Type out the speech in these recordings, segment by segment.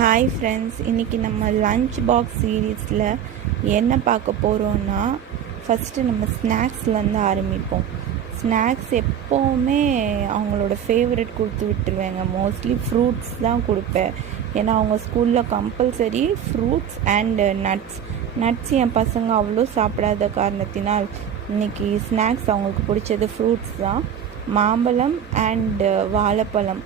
Hi friends, இன்றைக்கி நம்ம lunch box சீரீஸில் என்ன பார்க்க போகிறோன்னா, ஃபஸ்ட்டு நம்ம ஸ்நாக்ஸ்லேருந்து ஆரம்பிப்போம். ஸ்நாக்ஸ் எப்போவுமே அவங்களோட ஃபேவரட் கொடுத்து விட்டுருவேங்க. மோஸ்ட்லி ஃப்ரூட்ஸ் தான் கொடுப்பேன். ஏன்னா அவங்க ஸ்கூலில் கம்பல்சரி ஃப்ரூட்ஸ் அண்டு நட்ஸ் என் பசங்க அவ்வளோ சாப்பிடாத காரணத்தினால் இன்றைக்கி ஸ்நாக்ஸ் அவங்களுக்கு பிடிச்சது ஃப்ரூட்ஸ் தான். மாம்பழம் அண்டு வாழைப்பழம்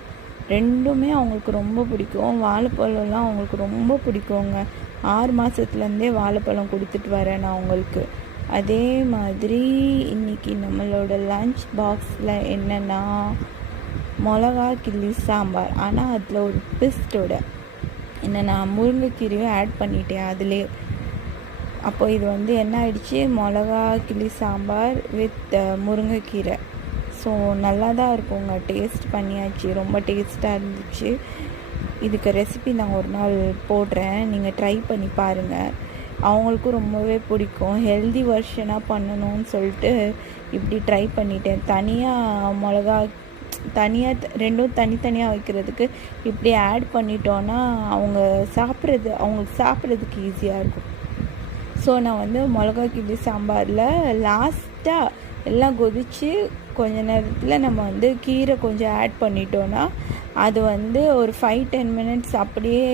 ரெண்டுமே அவங்களுக்கு ரொம்ப பிடிக்கும். வாழைப்பழம்லாம் அவங்களுக்கு ரொம்ப பிடிக்குங்க. 6 மாதத்துலேருந்தே வாழைப்பழம் கொடுத்துட்டு வரேன் நான் அவங்களுக்கு. அதே மாதிரி இன்றைக்கி நம்மளோட லஞ்ச் பாக்ஸில் என்னென்னா மிளகா கிள்ளி சாம்பார். ஆனால் அதில் ஒரு ட்விஸ்டோட என்னென்னா முருங்கைக்கீரையும் ஆட் பண்ணிட்டேன் அதிலே. அப்போ இது என்ன ஆயிடுச்சு, மிளகா கிள்ளி சாம்பார் வித் முருங்கைக்கீரை. ஸோ நல்லா தான் இருக்குங்க. டேஸ்ட் பண்ணியாச்சு, ரொம்ப டேஸ்ட்டாக இருந்துச்சு. இதுக்கு ரெசிபி நான் ஒரு நாள் போடுறேன், நீங்கள் ட்ரை பண்ணி பாருங்கள். அவங்களுக்கும் ரொம்பவே பிடிக்கும். ஹெல்தி வெர்ஷனாக பண்ணணும்னு சொல்லிட்டு இப்படி ட்ரை பண்ணிட்டேன். ரெண்டும் தனித்தனியாக வைக்கிறதுக்கு இப்படி ஆட் பண்ணிட்டோன்னா அவங்களுக்கு சாப்பிட்றதுக்கு ஈஸியாக இருக்கும். ஸோ நான் மிளகா கிள்ளி சாம்பாரில் லாஸ்ட்டாக எல்லாம் கொதித்து கொஞ்ச நேரத்தில் நம்ம கீரை கொஞ்சம் ஆட் பண்ணிட்டோன்னா அது ஒரு 5-10 மினிட்ஸ் அப்படியே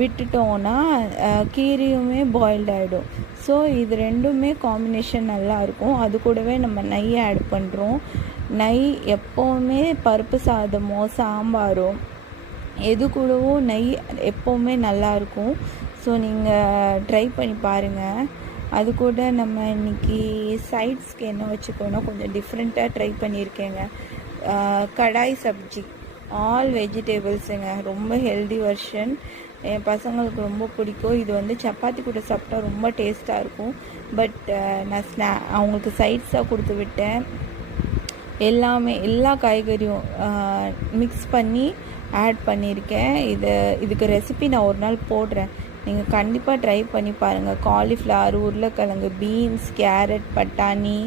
விட்டுட்டோன்னா கீரையுமே பாயில்ட் ஆகிடும். ஸோ இது ரெண்டுமே காம்பினேஷன் நல்லாயிருக்கும். அது கூடவே நம்ம நெய் ஆட் பண்ணுறோம். நெய் எப்போவுமே பருப்பு சாதமோ சாம்பாரோ எது கூடவும் நெய் எப்போவுமே நல்லாயிருக்கும். ஸோ நீங்கள் ட்ரை பண்ணி பாருங்கள். அது கூட நம்ம இன்றைக்கி சைட்ஸ்க்கு என்ன வச்சுக்கோன்னா கொஞ்சம் டிஃப்ரெண்ட்டாக ட்ரை பண்ணியிருக்கேங்க. கடாய் சப்ஜி, ஆல் வெஜிடேபிள்ஸுங்க. ரொம்ப ஹெல்தி வெர்ஷன். என் பசங்களுக்கு ரொம்ப பிடிக்கும். இது சப்பாத்தி கூட சாப்பிட்டா ரொம்ப டேஸ்ட்டாக இருக்கும். பட் நான் அவங்களுக்கு சைட்ஸாக கொடுத்து விட்டேன். எல்லா காய்கறியும் மிக்ஸ் பண்ணி ஆட் பண்ணியிருக்கேன். இதுக்கு ரெசிபி நான் ஒரு நாள் போடுறேன், நீங்கள் கண்டிப்பாக ட்ரை பண்ணி பாருங்கள். காலிஃப்ளவர், உருளைக்கிழங்கு, பீன்ஸ், கேரட், பட்டாணி,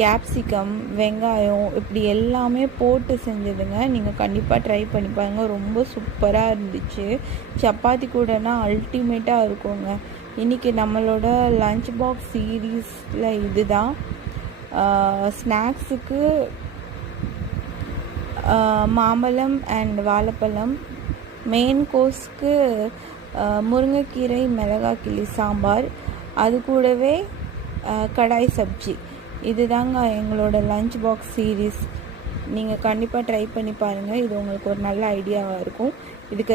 கேப்சிகம், வெங்காயம் இப்படி எல்லாமே போட்டு செஞ்சதுங்க. நீங்கள் கண்டிப்பாக ட்ரை பண்ணி பாருங்கள். ரொம்ப சூப்பராக இருந்துச்சு. சப்பாத்தி கூடனா அல்டிமேட்டாக இருக்குங்க. இன்றைக்கி நம்மளோட லஞ்ச் பாக்ஸ் சீரீஸில் இதுதான். ஸ்நாக்ஸுக்கு மாம்பழம் அண்ட் வாழைப்பழம். மெயின் கோர்ஸ்க்கு முருங்கைக்கீரை மிளகா கிள்ளி சாம்பார். அது கூடவே கடாய் சப்ஜி. இதுதாங்க எங்களோட லஞ்ச் பாக்ஸ் சீரீஸ். நீங்கள் கண்டிப்பாக ட்ரை பண்ணி பாருங்கள். இது உங்களுக்கு ஒரு நல்ல ஐடியாவாக இருக்கும். இதுக்கு